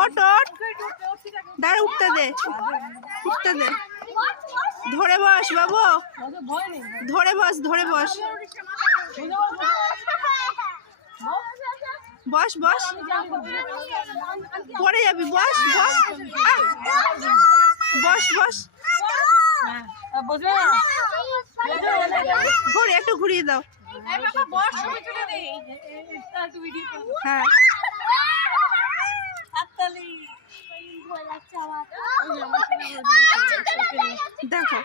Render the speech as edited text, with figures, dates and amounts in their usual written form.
ওট ওট দাঁড়া, উঠতে দে, উঠতে দে। ধরে বস বাবু, ধরে বস, ধরে বস, বস বস, পড়ে যাবি, বস বস, বস বস, ঘুরে একটু ঘুরিয়ে দাও। হ্যাঁ দেখো